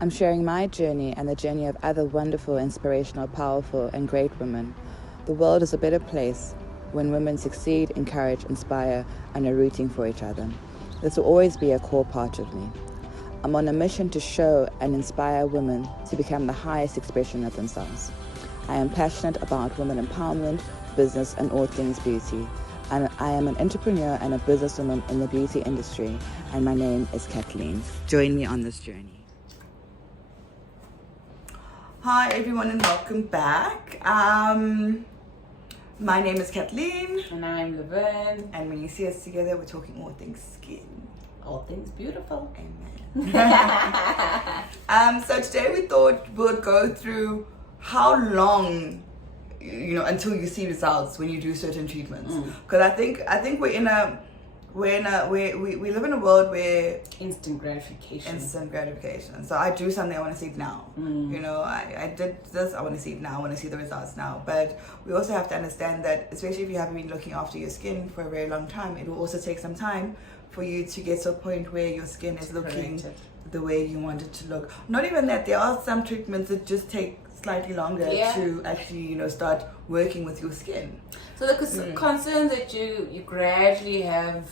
I'm sharing my journey and the journey of other wonderful, inspirational, powerful, and great women. The world is a better place when women succeed, encourage, inspire, and are rooting for each other. This will always be a core part of me. I'm on a mission to show and inspire women to become the highest expression of themselves. I am passionate about women empowerment, business, and all things beauty. And I am an entrepreneur and a businesswoman in the beauty industry, and my name is Kathleen. Join me on this journey. Hi everyone and welcome back. My name is Kathleen. And I'm Laverne. And when you see us together, we're talking all things skin. All things beautiful. Amen. So today we thought we'd go through how long, until you see results when you do certain treatments. Because I think we live in a world where Instant gratification. So I do something, I want to see it now. I did this, I want to see it now, I want to see the results now. But we also have to understand that, especially if you haven't been looking after your skin for a very long time, it will also take some time for you to get to a point where your skin is looking the way you want it to look. Not even that, there are some treatments that just take slightly longer to actually start working with your skin. So the concerns that you gradually have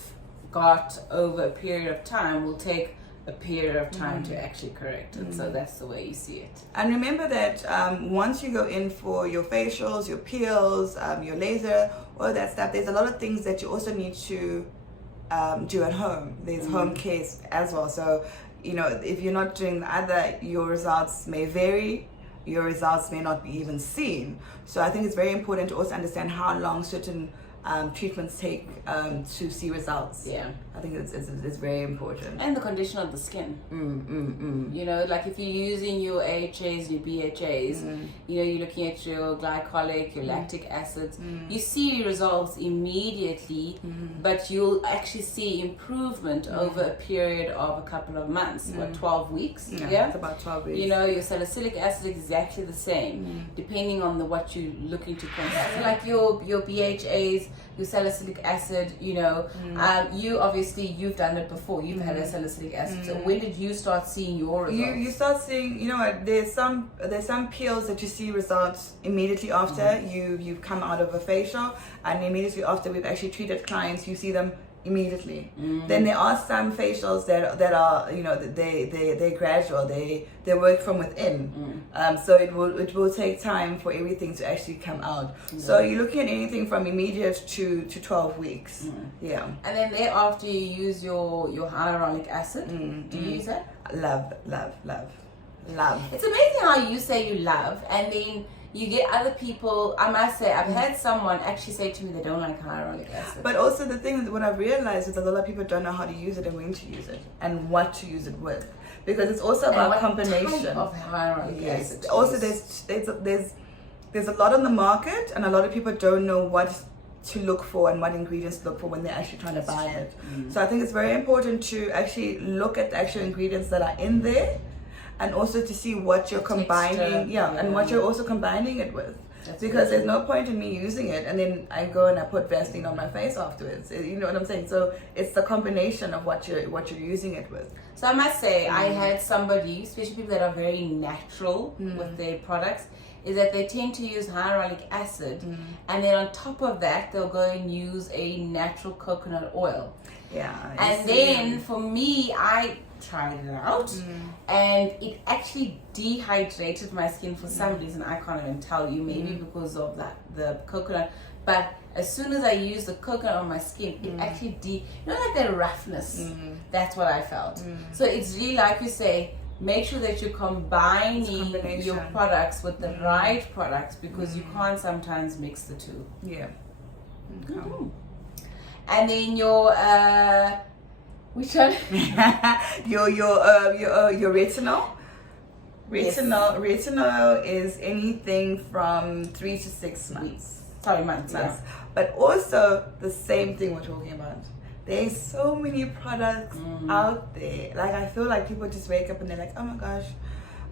got over a period of time will take a period of time to actually correct it. So that's the way you see it. And remember that once you go in for your facials, your peels, your laser, all that stuff, there's a lot of things that you also need to do at home. There's home care as well. So if you're not doing the other, your results may vary, your results may not be even seen. So I think it's very important to also understand how long certain treatments take to see results. Yeah, I think it's very important. And the condition of the skin. Like if you're using your AHAs, your BHAs, you're looking at your glycolic, your lactic acids, you see results immediately, but you'll actually see improvement over a period of a couple of months, 12 weeks. Yeah, it's about 12 weeks. Your salicylic acid is exactly the same, depending on what you're looking to consume. Like your BHAs, your salicylic acid, you obviously you've done it before. You've had a salicylic acid. So when did you start seeing your results? You start seeing, there's some peels that you see results immediately after you've come out of a facial, and immediately after we've actually treated clients, you see them immediately. Then there are some facials that are they're gradual, they work from within. So it will take time for everything to actually come out. So you're looking at anything from immediate to 12 weeks. Yeah. And then thereafter you use your hyaluronic acid. Do you use that? Love. It's amazing how you say you love, and then you get other people. I must say, I've had someone actually say to me they don't like hyaluronic acid. But also the thing that what I've realized is that a lot of people don't know how to use it and when to use it and what to use it with, because it's also about combination type of hyaluronic acid. Also, there's a lot on the market, and a lot of people don't know what to look for and what ingredients to look for when they're actually trying to buy it. So I think it's very important to actually look at the actual ingredients that are in there, and also to see what you're combining, and what you're also combining it with. Because there's no point in me using it and then I go and I put Vaseline on my face afterwards. You know what I'm saying? So it's the combination of what you're using it with. So I must say, I had somebody, especially people that are very natural with their products, is that they tend to use hyaluronic acid, and then on top of that they'll go and use a natural coconut oil. And then for me, I tried it out, and it actually dehydrated my skin for some reason. I can't even tell you, maybe because of the coconut. But as soon as I used the coconut on my skin, it actually like the roughness. That's what I felt. So it's really, like you say, make sure that you're combining your products with the right products, because you can't sometimes mix the two. And then your which one? your retinol. Retinol is anything from 3 to 6 months. Months. Yeah. But also the same thing we're talking about. There's so many products out there. Like, I feel like people just wake up and they're like, oh my gosh,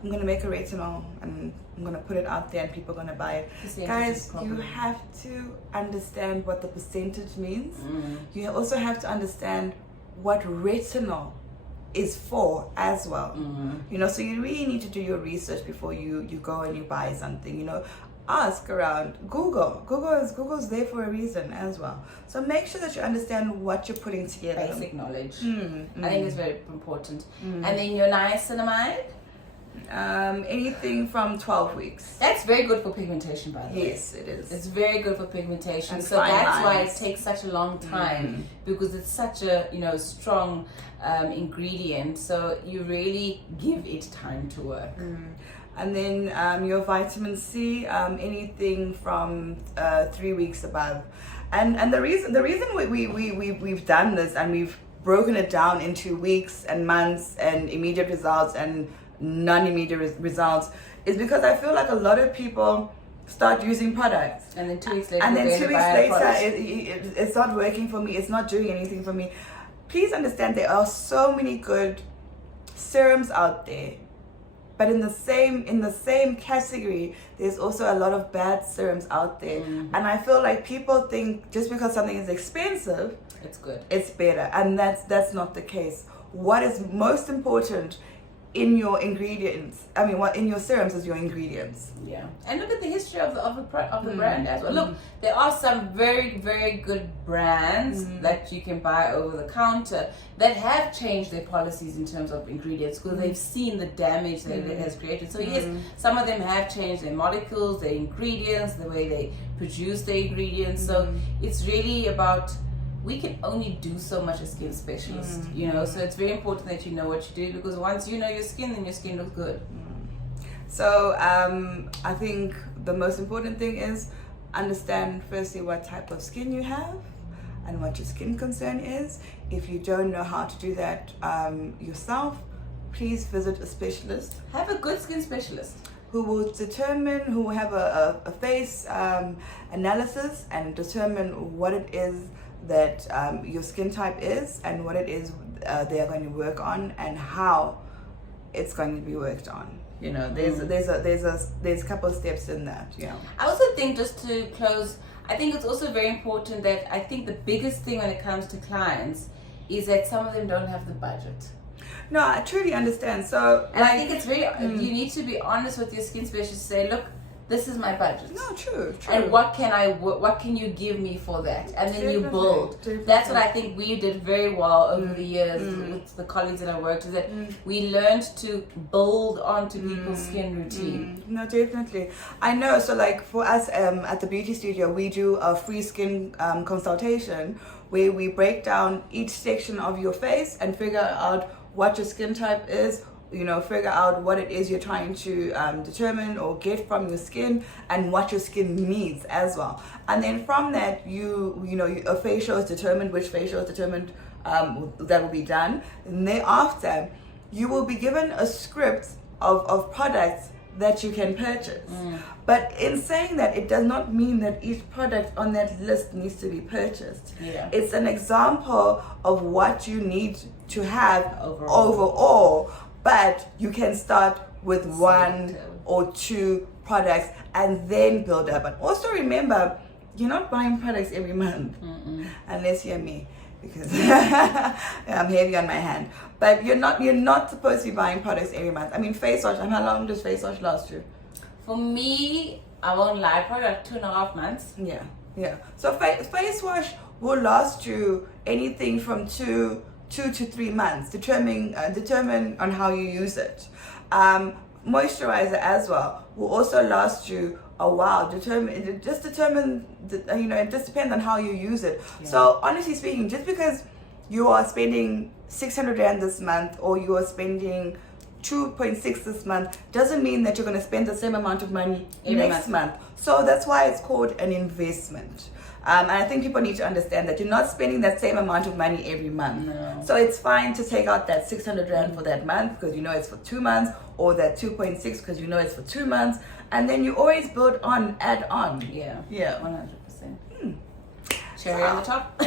I'm gonna make a retinol and I'm gonna put it out there and people are gonna buy it. Guys, you have to understand what the percentage means. You also have to understand what retinol is for as well. You know, so you really need to do your research before you go and you buy something. You know, ask around. Google's there for a reason as well. So make sure that you understand what you're putting together. Basic knowledge. I think it's very important. And then your niacinamide. Anything from 12 weeks. That's very good for pigmentation, by the way. Yes, it is. It's very good for pigmentation. And So that's why lines. it takes such a long time, because it's such a, you know, strong ingredient. So you really give it time to work. And then your vitamin C, anything from 3 weeks above. And the reason we've done this and we've broken it down into weeks and months and immediate results and non-immediate results is because I feel like a lot of people start using products And then 2 weeks later, and then 2 weeks later it's not working for me, it's not doing anything for me. Please understand there are so many good serums out there, but in the same category there's also a lot of bad serums out there. And I feel like people think just because something is expensive it's good, it's better, and that's not the case. What is most important in your ingredients, I mean, what in your serums is your ingredients. Yeah, and look at the history of the brand as well. Look, there are some very, very good brands that you can buy over the counter that have changed their policies in terms of ingredients because they've seen the damage that it has created. So yes, some of them have changed their molecules, their ingredients, the way they produce their ingredients. So it's really about, we can only do so much as skin specialists, you know, so it's very important that you know what you do, because once you know your skin, then your skin looks good. So I think the most important thing is understand firstly what type of skin you have and what your skin concern is. If you don't know how to do that yourself, please visit a specialist. Have a good skin specialist who will have a face analysis and determine what it is that your skin type is and what it is they are going to work on and how it's going to be worked on. You know, there's a couple of steps in that. You know, I also think, just to close, I think it's also very important that I think the biggest thing when it comes to clients is that some of them don't have the budget. No, I truly understand. So, and I think it's really you need to be honest with your skin specialist. Say, look, this is my budget. No, true. And what can you give me for that? And then you build. Definitely. That's what I think we did very well over the years with the colleagues that I worked with. That we learned to build onto people's skin routine. No, definitely. I know. So, like for us at the beauty studio, we do a free skin consultation where we break down each section of your face and figure out what your skin type is. You know, figure out what it is you're trying to determine or get from your skin and what your skin needs as well. And then from that, a facial is determined, which facial is determined that will be done. And thereafter, you will be given a script of products that you can purchase. But in saying that, it does not mean that each product on that list needs to be purchased. Yeah. It's an example of what you need to have overall. But you can start with one or two products and then build up. And also remember, you're not buying products every month unless you're me, because I'm heavy on my hand. But you're not supposed to be buying products every month. I mean, face wash. And how long does face wash last you? For me, I won't lie, probably like 2.5 months. Yeah. So face wash will last you anything from 2 to 3 months, determine on how you use it. Moisturizer as well will also last you a while. It just depends on how you use it. Yeah. So honestly speaking, just because you are spending 600 Rand this month or you are spending 2.6 this month doesn't mean that you're going to spend the same amount of money next month. So that's why it's called an investment. And I think people need to understand that you're not spending that same amount of money every month. No. So it's fine to take out that 600 Rand for that month because you know it's for 2 months, or that 2.6 because you know it's for 2 months. And then you always build on, add on. Yeah. 100%. Cherry on the top.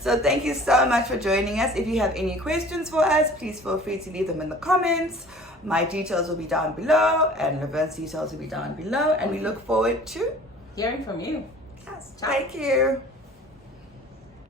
So thank you so much for joining us. If you have any questions for us, please feel free to leave them in the comments. My details will be down below and Laven's details will be down below. And we look forward to hearing from you. Yes. Thank you.